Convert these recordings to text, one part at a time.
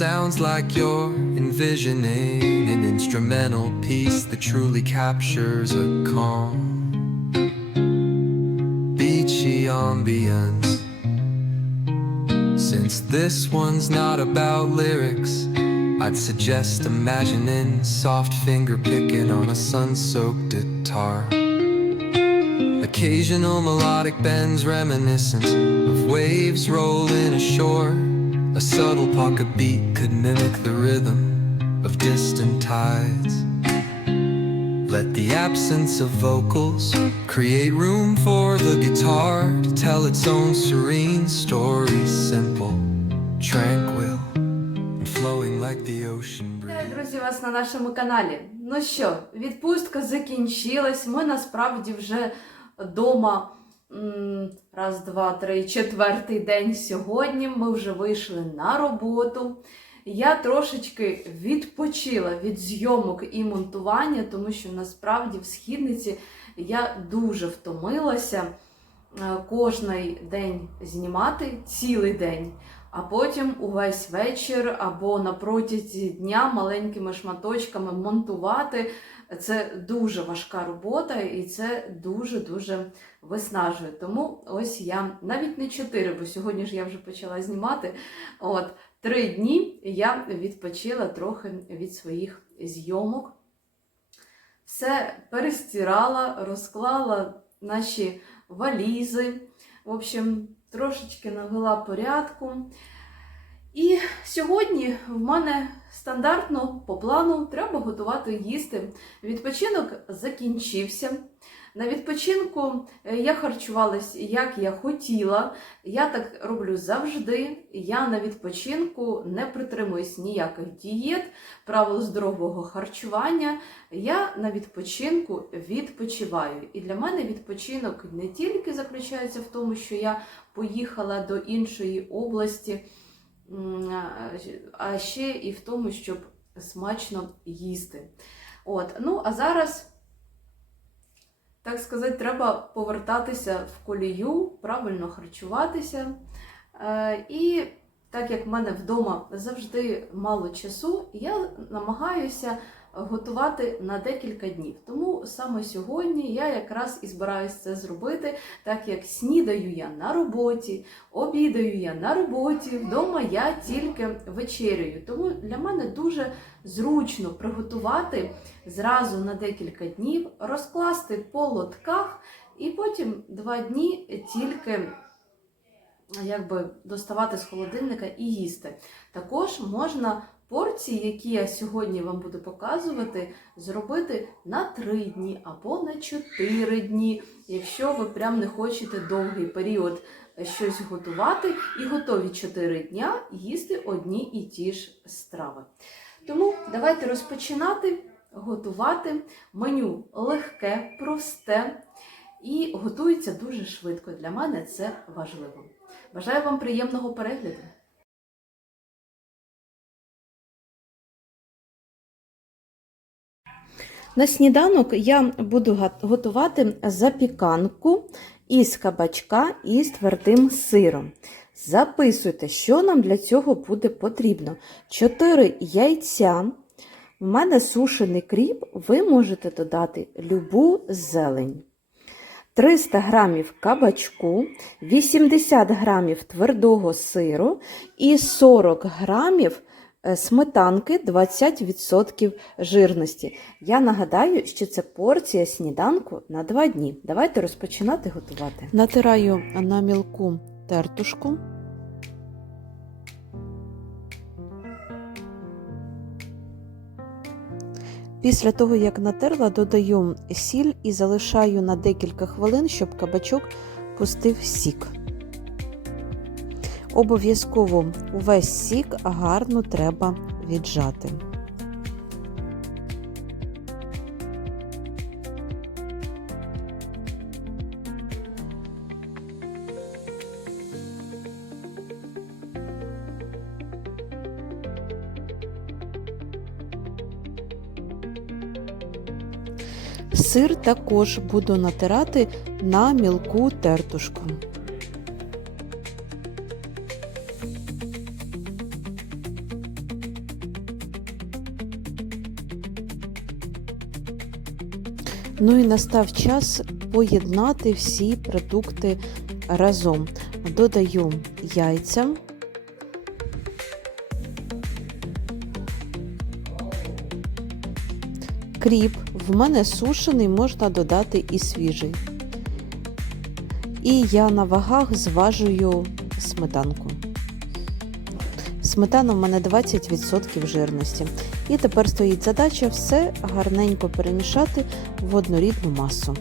Sounds like you're envisioning an instrumental piece that truly captures a calm, beachy ambience. Since this one's not about lyrics, I'd suggest imagining soft finger picking on a sun soaked guitar. Occasional melodic bends reminiscent of waves rolling ashore. A subtle pocket beat could mimic the rhythm of distant tides. Let the absence of vocals create room for the guitar to tell its own serene story, simple, tranquil, and flowing like the ocean breeze. Вітаю, друзі, вас на нашому каналі. Ну що, відпустка закінчилась. Ми насправді вже вдома. Раз, два, три, четвертий день сьогодні. Ми вже вийшли на роботу. Я трошечки відпочила від зйомок і монтування, тому що насправді в східниці я дуже втомилася е, кожний день знімати цілий день а потім увесь вечір або на протязі дня маленькими шматочками монтувати. Це дуже важка робота і це дуже-дуже виснажує. Тому ось я навіть не чотири, бо сьогодні ж я вже почала знімати. От три дні я відпочила трохи від своїх зйомок. Все перестирала, розклала наші валізи. В общем, трошечки навела порядку. І сьогодні в мене стандартно по плану треба готувати їсти. Відпочинок закінчився. На відпочинку е, я харчувалась як я хотіла. Я так роблю завжди. Я на відпочинку не притримуюсь ніяких дієт, правил здорового харчування. Я на відпочинку відпочиваю. І для мене відпочинок не тільки заключається в тому, що я поїхала до іншої області, а ще і в тому, щоб смачно їсти. От. Ну, а зараз, так сказати, треба повертатися в колію, правильно харчуватися. Е, І так як в мене вдома завжди мало часу, я намагаюся готувати на декілька днів. Тому саме сьогодні я якраз і збираюся це зробити, так як снідаю я на роботі, обідаю я на роботі, вдома я тільки вечерюю. Тому для мене дуже зручно приготувати зразу на декілька днів, розкласти по лотках і потім два дні тільки якби доставати з холодильника і їсти. Також можна порції, які я сьогодні вам буду показувати, зробити на 3 дні або на 4 дні, якщо ви прям не хочете довгий період щось готувати і готові 4 дня їсти одні і ті ж страви. Тому давайте розпочинати готувати. Меню легке, просте і готується дуже швидко. Для мене це важливо. Бажаю вам приємного перегляду! На сніданок я буду готувати запіканку із кабачка і з твердим сиром. Записуйте, що нам для цього буде потрібно. 4 яйця. У мене сушений кріп, ви можете додати любу зелень. 300 грамів кабачку, 80 грамів твердого сиру і 40 грамів сметанки 20% жирності. Я нагадаю, що це порція сніданку на 2 дні. Давайте розпочинати готувати. Натираю на мілку тертушку. Після того, як натерла, додаю сіль і залишаю на декілька хвилин, щоб кабачок пустив сік. Обов'язково увесь сік гарно треба віджати. Сир також буду натирати на мілку тертушку. Ну і настав час поєднати всі продукти разом. Додаю яйця. Кріп в мене сушений, можна додати і свіжий. І я на вагах зважую сметанку. Сметана в мене 20% жирності. І тепер стоїть задача все гарненько перемішати в однорідну масу.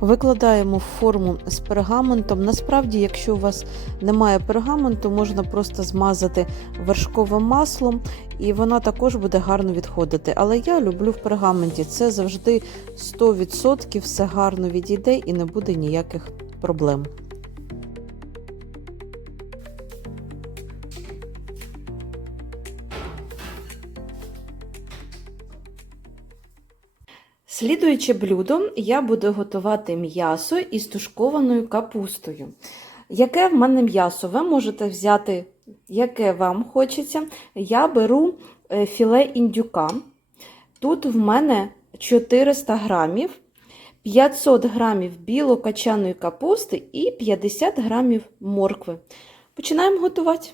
Викладаємо форму з пергаментом. Насправді, якщо у вас немає пергаменту, можна просто змазати вершковим маслом, і вона також буде гарно відходити. Але я люблю в пергаменті. Це завжди 100% все гарно відійде і не буде ніяких проблем. Слідуюче блюдо, я буду готувати м'ясо із тушкованою капустою. Яке в мене м'ясо? Ви можете взяти, яке вам хочеться. Я беру е, філе індюка. Тут в мене 400 грамів, 500 грамів білокачаної капусти і 50 грамів моркви. Починаємо готувати.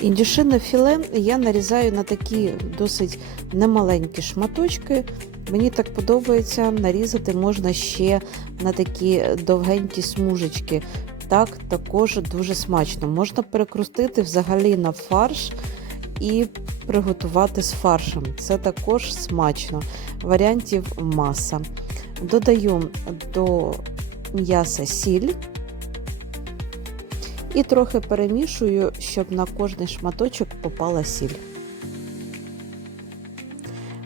Індюшине філе я нарізаю на такі досить немаленькі шматочки. Мені так подобається нарізати можна ще на такі довгенькі смужечки. Так, також дуже смачно. Можна перекрустити взагалі на фарш і приготувати з фаршем. Це також смачно. Варіантів маса. Додаю до м'яса сіль. І трохи перемішую, щоб на кожний шматочок попала сіль.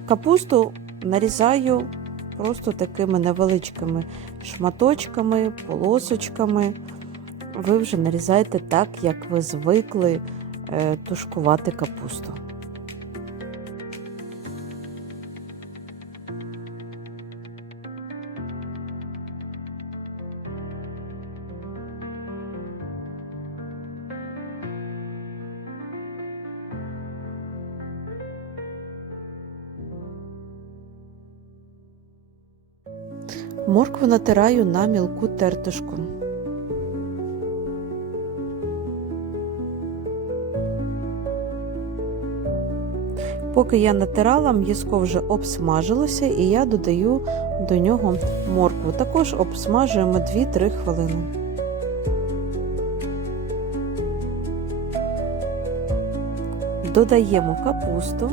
Капусту нарізаю просто такими невеличкими шматочками, полосочками. Ви вже нарізаєте так, як ви звикли е, тушкувати капусту. Моркву натираю на мілку тертушку. Поки я натирала, м'язко вже обсмажилося і я додаю до нього моркву. Також обсмажуємо 2-3 хвилини. Додаємо капусту.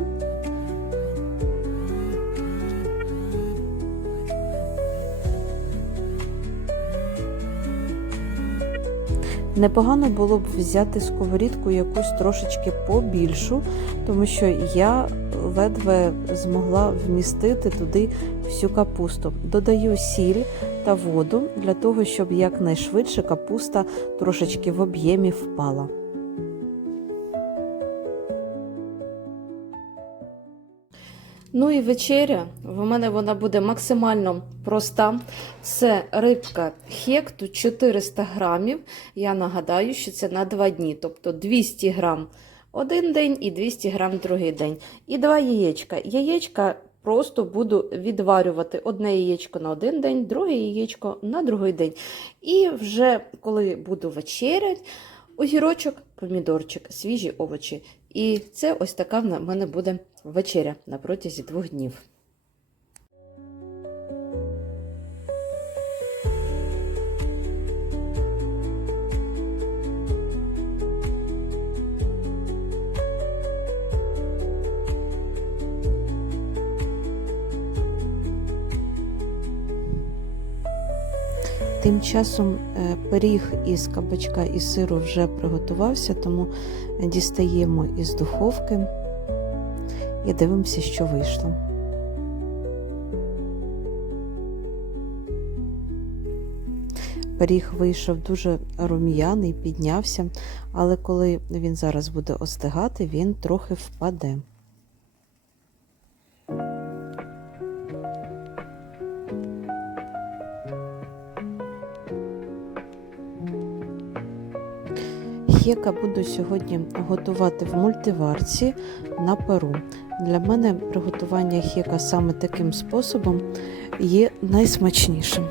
Непогано було б взяти сковорідку якусь трошечки побільшу, тому що я ледве змогла вмістити туди всю капусту. Додаю сіль та воду для того, щоб якнайшвидше капуста трошечки в об'ємі впала. Ну і вечеря. В мене вона буде максимально проста. Це рибка хек, тут 400 грамів. Я нагадаю, що це на 2 дні, тобто 200 грам один день і 200 грам другий день. І два яєчка. Яєчка просто буду відварювати одне яєчко на один день, друге яєчко на другий день. І вже коли буду вечерять, огірочок, помідорчик, свіжі овочі. І це ось така в мене буде вечеря на протязі двох днів. Тим часом е, пиріг із кабачка і сиру вже приготувався, тому дістаємо із духовки і дивимося, що вийшло. Пиріг вийшов дуже рум'яний, піднявся, але коли він зараз буде остигати, він трохи впаде. Хека буду сьогодні готувати в мультиварці на перу. Для мене приготування хека саме таким способом є найсмачнішим.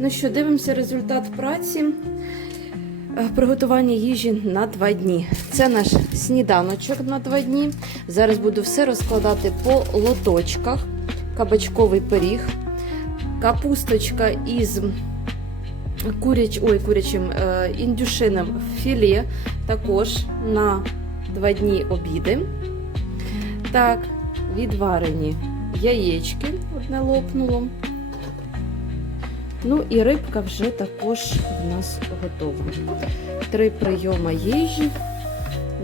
Ну що, дивимося результат праці е, приготування їжі на два дні. Це наш сніданочок на два дні. Зараз буду все розкладати по лоточках. Кабачковий пиріг, капусточка із куряч, ой, курячим е, індюшиним філе також на два дні обіди. Так, відварені яєчки, одне лопнуло. Ну і рибка вже також в нас готова. Три прийоми їжі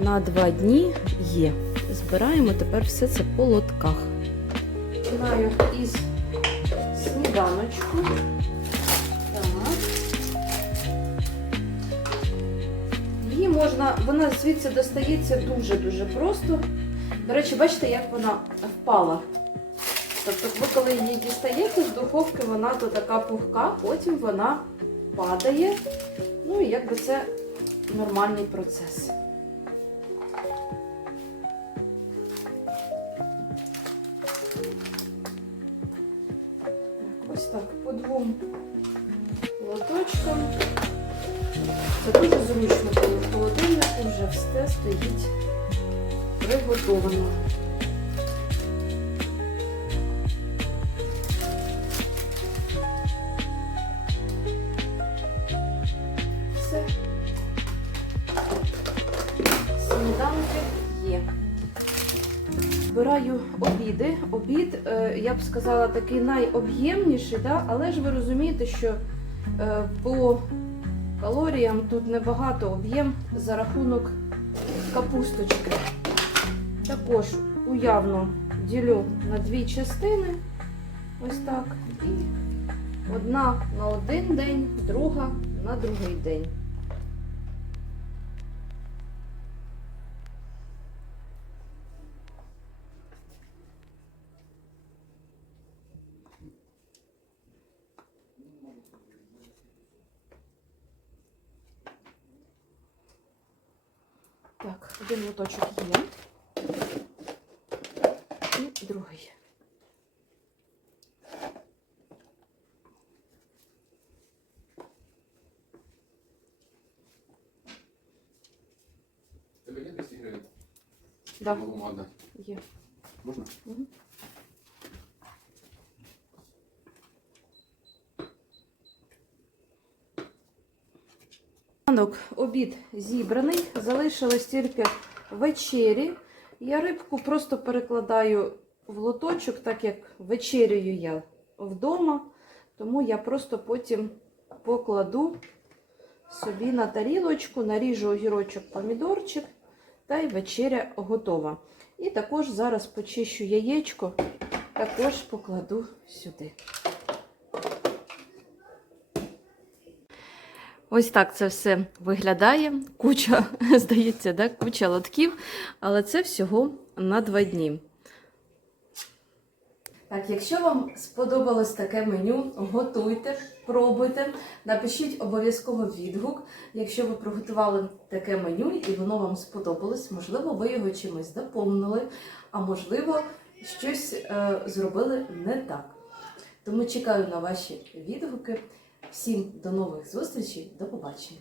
на два дні є. Збираємо тепер все це по лотках. Починаю із сніданочку. Її можна, вона звідси достається дуже-дуже просто. До речі, бачите, як вона впала. Тобто, ви коли її дістаєте з духовки, вона то така пухка, потім вона падає. Ну і якби це нормальний процес. Ось так, по двом лоточкам. Це дуже зручно, коли в холодильнику вже все стоїть приготовано. Збираю обіди. Обід, е, я б сказала, такий найоб'ємніший, да? але ж ви розумієте, що е, по калоріям тут небагато об'єм за рахунок капусточки. Також уявно ділю на дві частини. Ось так. І Одна на один день, друга на другий день. Так, є. І другий. Тебе є 200 гривень? Да, є. Можна? Ранок обід зібраний, залишилось тільки вечері. Я рибку просто перекладаю в лоточок, так як вечерюю я вдома, тому я просто потім покладу собі на тарілочку, наріжу огірочок, помідорчик, та й вечеря готова. І також зараз почищу яєчко, також покладу сюди. Ось так це все виглядає. Куча, здається, да? куча лотків, але це всього на два дні. Так, якщо вам сподобалось таке меню, готуйте, пробуйте, напишіть обов'язково відгук. Якщо ви приготували таке меню і воно вам сподобалось, можливо, ви його чимось доповнили, а можливо, щось е, зробили не так. Тому чекаю на ваші відгуки. Всім до нових зустрічей, до побачення!